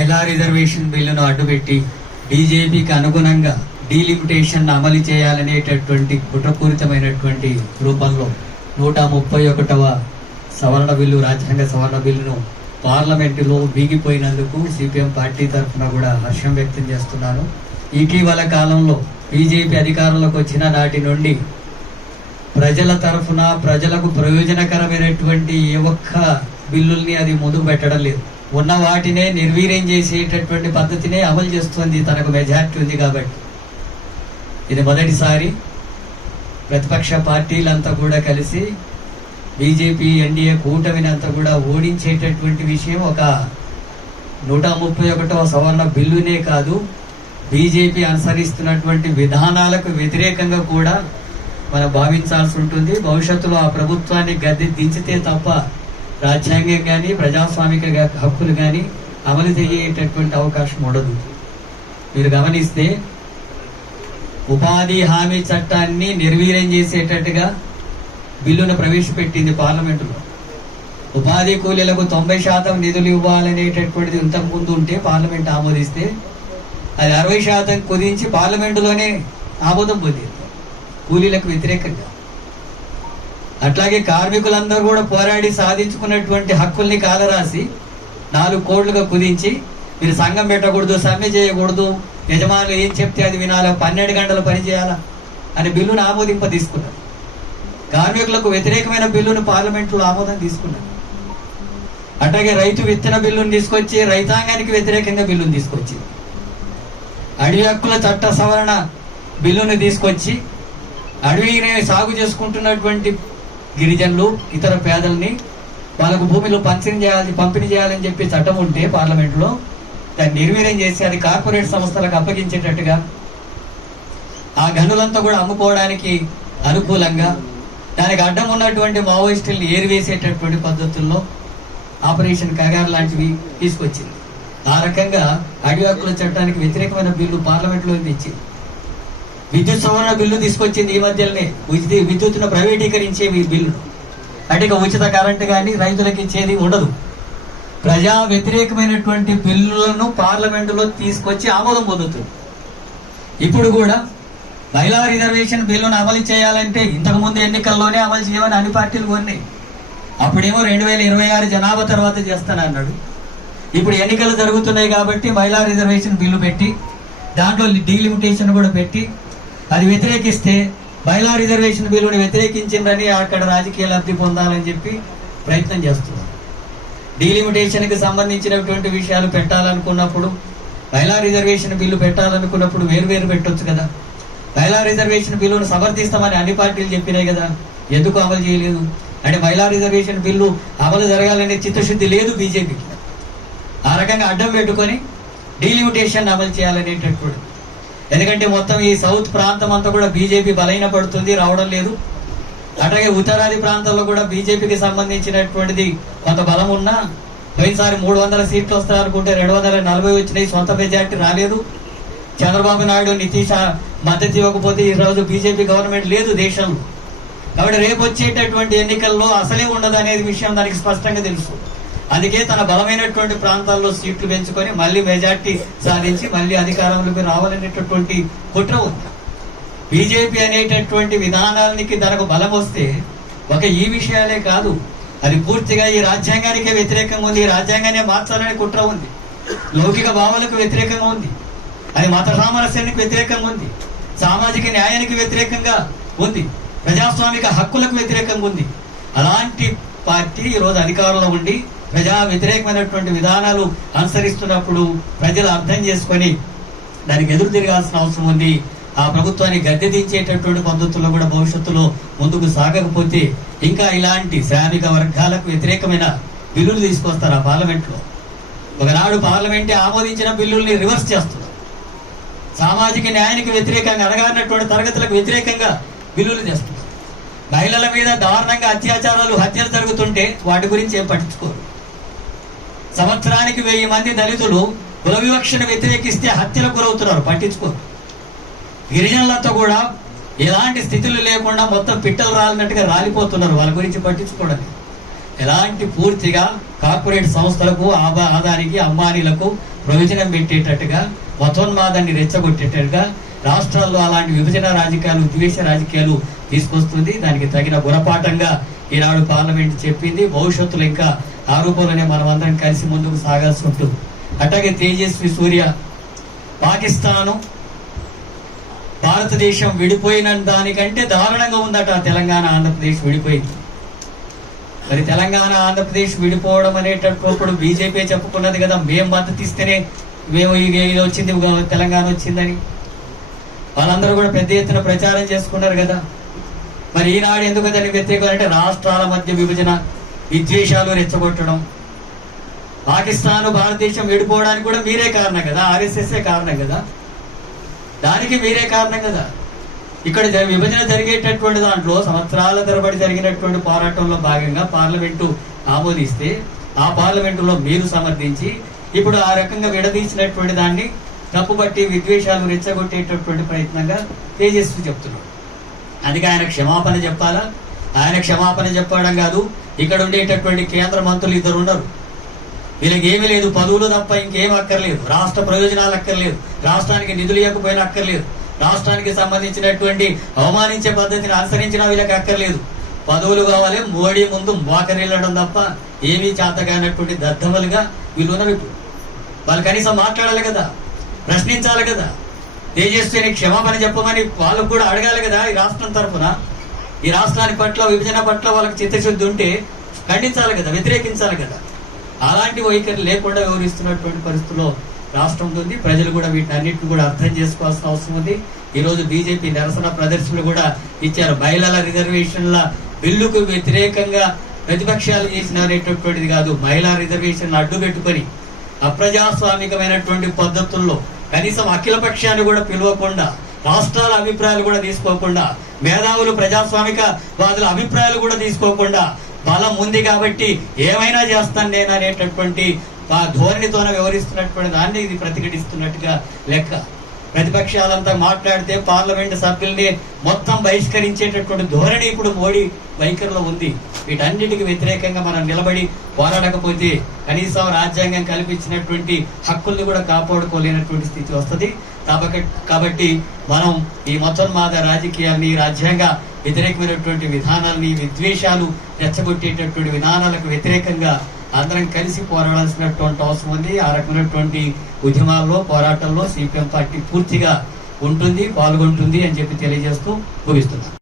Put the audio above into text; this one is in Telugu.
మహిళా రిజర్వేషన్ బిల్లును అడ్డుపెట్టి బీజేపీకి అనుగుణంగా డీలిమిటేషన్ అమలు చేయాలనేటటువంటి కుట్రపూరితమైనటువంటి రూపంలో 131వ సవరణ బిల్లు, రాజ్యాంగ సవరణ బిల్లును పార్లమెంటులో బీగిపోయినందుకు సిపిఎం పార్టీ తరఫున కూడా హర్షం వ్యక్తం చేస్తున్నాను. ఇటీవల కాలంలో బీజేపీ అధికారంలోకి వచ్చిన నాటి నుండి ప్రజల తరఫున ప్రజలకు ప్రయోజనకరమైనటువంటి ఏ ఒక్క బిల్లుల్ని అది ముందుకు పెట్టడం లేదు. ఉన్న వాటినే నిర్వీర్యం చేసేటటువంటి పద్ధతినే అమలు చేస్తుంది. తనకు మెజార్టీ ఉంది కాబట్టి. ఇది మొదటిసారి ప్రతిపక్ష పార్టీలంతా కూడా కలిసి బీజేపీ ఎన్డీఏ కూటమిని అంతా కూడా ఓడించేటటువంటి విషయం ఒక 131వ సవరణ బిల్లునే కాదు, బీజేపీ అనుసరిస్తున్నటువంటి విధానాలకు వ్యతిరేకంగా కూడా మనం భావించాల్సి ఉంటుంది. భవిష్యత్తులో ఆ ప్రభుత్వాన్ని గద్దె దించితే తప్ప రాజ్యాంగం కానీ ప్రజాస్వామిక హక్కులు కానీ అమలు చేయేటటువంటి అవకాశం ఉండదు. మీరు గమనిస్తే ఉపాధి హామీ చట్టాన్ని నిర్వీర్యం చేసేటట్టుగా బిల్లును ప్రవేశపెట్టింది పార్లమెంటులో. ఉపాధి కూలీలకు 90% నిధులు ఇవ్వాలనేటటువంటిది ఇంతకుముందు ఉంటే పార్లమెంట్ ఆమోదిస్తే అది 60% కుదించి పార్లమెంటులోనే ఆమోదం పొందింది కూలీలకు వ్యతిరేకంగా. అట్లాగే కార్మికులందరూ కూడా పోరాడి సాధించుకున్నటువంటి హక్కుల్ని కాలరాసి 4 కోట్లుగా కుదించి మీరు సంఘం పెట్టకూడదు, సమ్మె చేయకూడదు, యజమానులు ఏం చెప్తే అది వినాలా, 12 గంటలు పని చేయాలా అని బిల్లును ఆమోదింప తీసుకున్నారు. కార్మికులకు వ్యతిరేకమైన బిల్లును పార్లమెంట్లో ఆమోదం తీసుకున్నారు. అట్లాగే రైతు విత్తన బిల్లును తీసుకొచ్చి రైతాంగానికి వ్యతిరేకంగా బిల్లును తీసుకొచ్చి అడవి హక్కుల చట్ట సవరణ బిల్లును తీసుకొచ్చి అడవిని సాగు చేసుకుంటున్నటువంటి గిరిజనులు ఇతర పేదల్ని వాళ్ళకు భూమిలో పంపిణీ చేయాలని చెప్పి చట్టం ఉంటే పార్లమెంట్లో దాన్ని నిర్వీర్యం చేసి అది కార్పొరేట్ సంస్థలకు అప్పగించేటట్టుగా ఆ గనులంతా కూడా అమ్ముకోవడానికి అనుకూలంగా దానికి అడ్డం ఉన్నటువంటి మావోయిస్టుల్ని ఏరివేసేటటువంటి పద్ధతుల్లో ఆపరేషన్ కగార్ లాంటివి తీసుకొచ్చింది. ఆ రకంగా అడవి హక్కుల చట్టానికి వ్యతిరేకమైన బిల్లు పార్లమెంట్లో తెచ్చింది. విద్యుత్ సవరణ బిల్లు తీసుకొచ్చింది ఈ మధ్యలోనే, విద్యుత్తును ప్రైవేటీకరించే బిల్లు. అంటే ఇక ఉచిత కరెంటు కానీ రైతులకు ఇచ్చేది ఉండదు. ప్రజా వ్యతిరేకమైనటువంటి బిల్లులను పార్లమెంటులో తీసుకొచ్చి ఆమోదం పొందుతుంది. ఇప్పుడు కూడా మహిళా రిజర్వేషన్ బిల్లును అమలు చేయాలంటే ఇంతకుముందు ఎన్నికల్లోనే అమలు చేయమని అన్ని పార్టీలు కోరినాయి. అప్పుడేమో 2026 జనాభా తర్వాత చేస్తానన్నాడు. ఇప్పుడు ఎన్నికలు జరుగుతున్నాయి కాబట్టి మహిళా రిజర్వేషన్ బిల్లు పెట్టి దాంట్లో డీలిమిటేషన్ కూడా పెట్టి అది వ్యతిరేకిస్తే మహిళా రిజర్వేషన్ బిల్లుని వ్యతిరేకించిందని అక్కడ రాజకీయ లబ్ధి పొందాలని చెప్పి ప్రయత్నం చేస్తున్నారు. డీలిమిటేషన్కి సంబంధించినటువంటి విషయాలు పెట్టాలనుకున్నప్పుడు, మహిళా రిజర్వేషన్ బిల్లు పెట్టాలనుకున్నప్పుడు వేరు పెట్టొచ్చు కదా. మహిళా రిజర్వేషన్ బిల్లును సమర్థిస్తామని అన్ని పార్టీలు చెప్పినాయి కదా, ఎందుకు అమలు చేయలేదు? అంటే మహిళా రిజర్వేషన్ బిల్లు అమలు జరగాలనే చిత్తశుద్ధి లేదు బీజేపీకి. ఆ రకంగా అడ్డం పెట్టుకొని డీలిమిటేషన్ అమలు చేయాలనేటప్పుడు, ఎందుకంటే మొత్తం ఈ సౌత్ ప్రాంతం అంతా కూడా బీజేపీ బలహీన పడుతుంది, రావడం లేదు. అట్లాగే ఉత్తరాది ప్రాంతాల్లో కూడా బీజేపీకి సంబంధించినటువంటిది కొంత బలం ఉన్నా, పోయినసారి 300 సీట్లు వస్తాయనుకుంటే 240 వచ్చినాయి, సొంత మెజార్టీ రాలేదు. చంద్రబాబు నాయుడు, నితీష్ మద్దతు ఇవ్వకపోతే ఈరోజు బీజేపీ గవర్నమెంట్ లేదు దేశంలో. కాబట్టి రేపు వచ్చేటటువంటి ఎన్నికల్లో అసలే ఉండదు అనేది విషయం దానికి స్పష్టంగా తెలుసు. అందుకే తన బలమైనటువంటి ప్రాంతాల్లో సీట్లు పెంచుకొని మళ్ళీ మెజార్టీ సాధించి మళ్ళీ అధికారంలోకి రావాలనేటటువంటి కుట్ర ఉంది. బీజేపీ అనేటటువంటి విధానానికి తనకు బలం వస్తే ఒక ఈ విషయాలే కాదు, అది పూర్తిగా ఈ రాజ్యాంగానికే వ్యతిరేకంగా ఉంది. ఈ రాజ్యాంగాన్ని మార్చాలనే కుట్ర ఉంది. లౌకిక భావాలకు వ్యతిరేకంగా ఉంది. అది మత సామరస్యానికి వ్యతిరేకంగా ఉంది. సామాజిక న్యాయానికి వ్యతిరేకంగా ఉంది. ప్రజాస్వామిక హక్కులకు వ్యతిరేకంగా ఉంది. అలాంటి పార్టీ ఈరోజు అధికారంలో ఉండి ప్రజా వ్యతిరేకమైనటువంటి విధానాలు అనుసరిస్తున్నప్పుడు ప్రజలు అర్థం చేసుకొని దానికి ఎదురు తిరగాల్సిన అవసరం ఉంది. ఆ ప్రభుత్వాన్ని గద్దె దించేటటువంటి పద్ధతుల్లో కూడా భవిష్యత్తులో ముందుకు సాగకపోతే ఇంకా ఇలాంటి శ్రామిక వర్గాలకు వ్యతిరేకమైన బిల్లులు తీసుకొస్తారు ఆ పార్లమెంట్లో. ఒకనాడు పార్లమెంటే ఆమోదించిన బిల్లుల్ని రివర్స్ చేస్తున్నారు. సామాజిక న్యాయానికి వ్యతిరేకంగా, అణగారినటువంటి తరగతులకు వ్యతిరేకంగా బిల్లులు చేస్తున్నారు. మహిళల మీద దారుణంగా అత్యాచారాలు, హత్యలు జరుగుతుంటే వాటి గురించి ఏం పట్టించుకోరు. సంవత్సరానికి 1000 మంది దళితులు కుల వివక్షను వ్యతిరేకిస్తే హత్యలకు గురవుతున్నారు, పట్టించుకోరు. గిరిజనులతో కూడా ఎలాంటి స్థితులు లేకుండా మొత్తం పిట్టలు రాలినట్టుగా రాలిపోతున్నారు, వాళ్ళ గురించి పట్టించుకోవడం. ఎలాంటి పూర్తిగా కార్పొరేట్ సంస్థలకు ఆదానికి అంబానీలకు ప్రయోజనం పెట్టేటట్టుగా మతోన్మాదాన్ని రెచ్చగొట్టేటట్టుగా రాష్ట్రాల్లో అలాంటి విభజన రాజకీయాలు ద్వేష రాజకీయాలు తీసుకొస్తుంది. దానికి తగిన గుణపాఠంగా ఈనాడు పార్లమెంట్ చెప్పింది. భవిష్యత్తులో ఇంకా ఆ రూపంలోనే మనం అందరం కలిసి ముందుకు సాగాల్సి ఉంటుంది. అట్లాగే తేజస్వి సూర్య పాకిస్తాను భారతదేశం విడిపోయిన దానికంటే దారుణంగా ఉందట తెలంగాణ ఆంధ్రప్రదేశ్ విడిపోయింది. మరి తెలంగాణ ఆంధ్రప్రదేశ్ విడిపోవడం అనేటప్పుడు బీజేపీ చెప్పుకున్నది కదా, మేము మద్దతు ఇస్తేనే మేము ఇది వచ్చింది తెలంగాణ వచ్చిందని. వాళ్ళందరూ కూడా పెద్ద ఎత్తున ప్రచారం చేసుకున్నారు కదా. మరి ఈనాడు ఎందుకు దానికి వ్యతిరేకం అంటే రాష్ట్రాల మధ్య విభజన, విద్వేషాలు రెచ్చగొట్టడం. పాకిస్తాన్ భారతదేశం విడిపోవడానికి కూడా మీరే కారణం కదా, ఆర్ఎస్ఎస్ఏ కారణం కదా, దానికి మీరే కారణం కదా. ఇక్కడ విభజన జరిగేటటువంటి దాంట్లో సంవత్సరాల తరబడి జరిగినటువంటి పోరాటంలో భాగంగా పార్లమెంటు ఆమోదిస్తే ఆ పార్లమెంటులో మీరు సమర్థించి ఇప్పుడు ఆ రకంగా విడదీసినటువంటి దాన్ని తప్పుబట్టి విద్వేషాలు రెచ్చగొట్టేటటువంటి ప్రయత్నంగా తేజస్వి చెప్తున్నాడు. అందుకే ఆయన క్షమాపణ చెప్పాలా? ఆయన క్షమాపణ చెప్పడం కాదు, ఇక్కడ ఉండేటటువంటి కేంద్ర మంత్రులు ఇద్దరు ఉన్నారు, వీళ్ళకి ఏమీ లేదు, పదవులు తప్ప ఇంకేం అక్కర్లేదు, రాష్ట్ర ప్రయోజనాలు అక్కర్లేదు, రాష్ట్రానికి నిధులు ఇవ్వకపోయినా అక్కర్లేదు, రాష్ట్రానికి సంబంధించినటువంటి అవమానించే పద్ధతిని అనుసరించినా వీళ్ళకి అక్కర్లేదు, పదవులు కావాలి, మోడీ ముందు మోకరిల్లడం తప్ప ఏమీ చేతగానటువంటి దద్దమలుగా వీళ్ళు ఉన్నవి. వాళ్ళు కనీసం మాట్లాడాలి కదా, ప్రశ్నించాలి కదా, తేజస్విని క్షమాపణ చెప్పమని వాళ్ళకు కూడా అడగాలి కదా. ఈ రాష్ట్రం తరఫున ఈ రాష్ట్రానికి పట్ల విభజన పట్ల వాళ్ళకి చిత్తశుద్ధి ఉంటే ఖండించాలి కదా, వ్యతిరేకించాలి కదా. అలాంటి వైఖరి లేకుండా వ్యవహరిస్తున్నటువంటి పరిస్థితుల్లో రాష్ట్రం ఉంది. ప్రజలు కూడా వీటిని అన్నింటిని కూడా అర్థం చేసుకోవాల్సిన అవసరం ఉంది. ఈ రోజు బీజేపీ నిరసన ప్రదర్శనలు కూడా ఇచ్చారు. మహిళల రిజర్వేషన్ల బిల్లుకు వ్యతిరేకంగా ప్రతిపక్షాలు చేసినటువంటిది కాదు, మహిళా రిజర్వేషన్లు అడ్డు పెట్టుకొని అప్రజాస్వామికమైనటువంటి పద్ధతుల్లో కనీసం అఖిల పక్షాన్ని కూడా పిలవకుండా, రాష్ట్రాల అభిప్రాయాలు కూడా తీసుకోకుండా, మేధావులు ప్రజాస్వామిక వాదుల అభిప్రాయాలు కూడా తీసుకోకుండా బలం ఉంది కాబట్టి ఏమైనా చేస్తాను నేను అనేటటువంటి ఆ ధోరణితోనే వ్యవహరిస్తున్నటువంటి దాన్ని ఇది ప్రతిఘటిస్తున్నట్టుగా లెక్క. ప్రతిపక్షాలంతా మాట్లాడితే పార్లమెంట్ సభ్యుల్ని మొత్తం బహిష్కరించేటటువంటి ధోరణి ఇప్పుడు మోడీ వైఖరిలో ఉంది. వీటన్నిటికి వ్యతిరేకంగా మనం నిలబడి పోరాడకపోతే కనీసం రాజ్యాంగం కల్పించినటువంటి హక్కుల్ని కూడా కాపాడుకోలేనటువంటి స్థితి వస్తుంది. కాబట్టి మనం ఈ మతోన్మాద రాజకీయాల్ని, రాజ్యాంగ వ్యతిరేకమైనటువంటి విధానాలని, విద్వేషాలు రెచ్చగొట్టేటటువంటి విధానాలకు వ్యతిరేకంగా అందరం కలిసి పోరాడాల్సినటువంటి అవసరం ఉంది. ఆ రకమైనటువంటి ఉద్యమాల్లో, పోరాటంలో సిపిఎం పార్టీ పూర్తిగా ఉంటుంది, పాల్గొంటుంది అని చెప్పి తెలియజేస్తూ ముగిస్తున్నాను.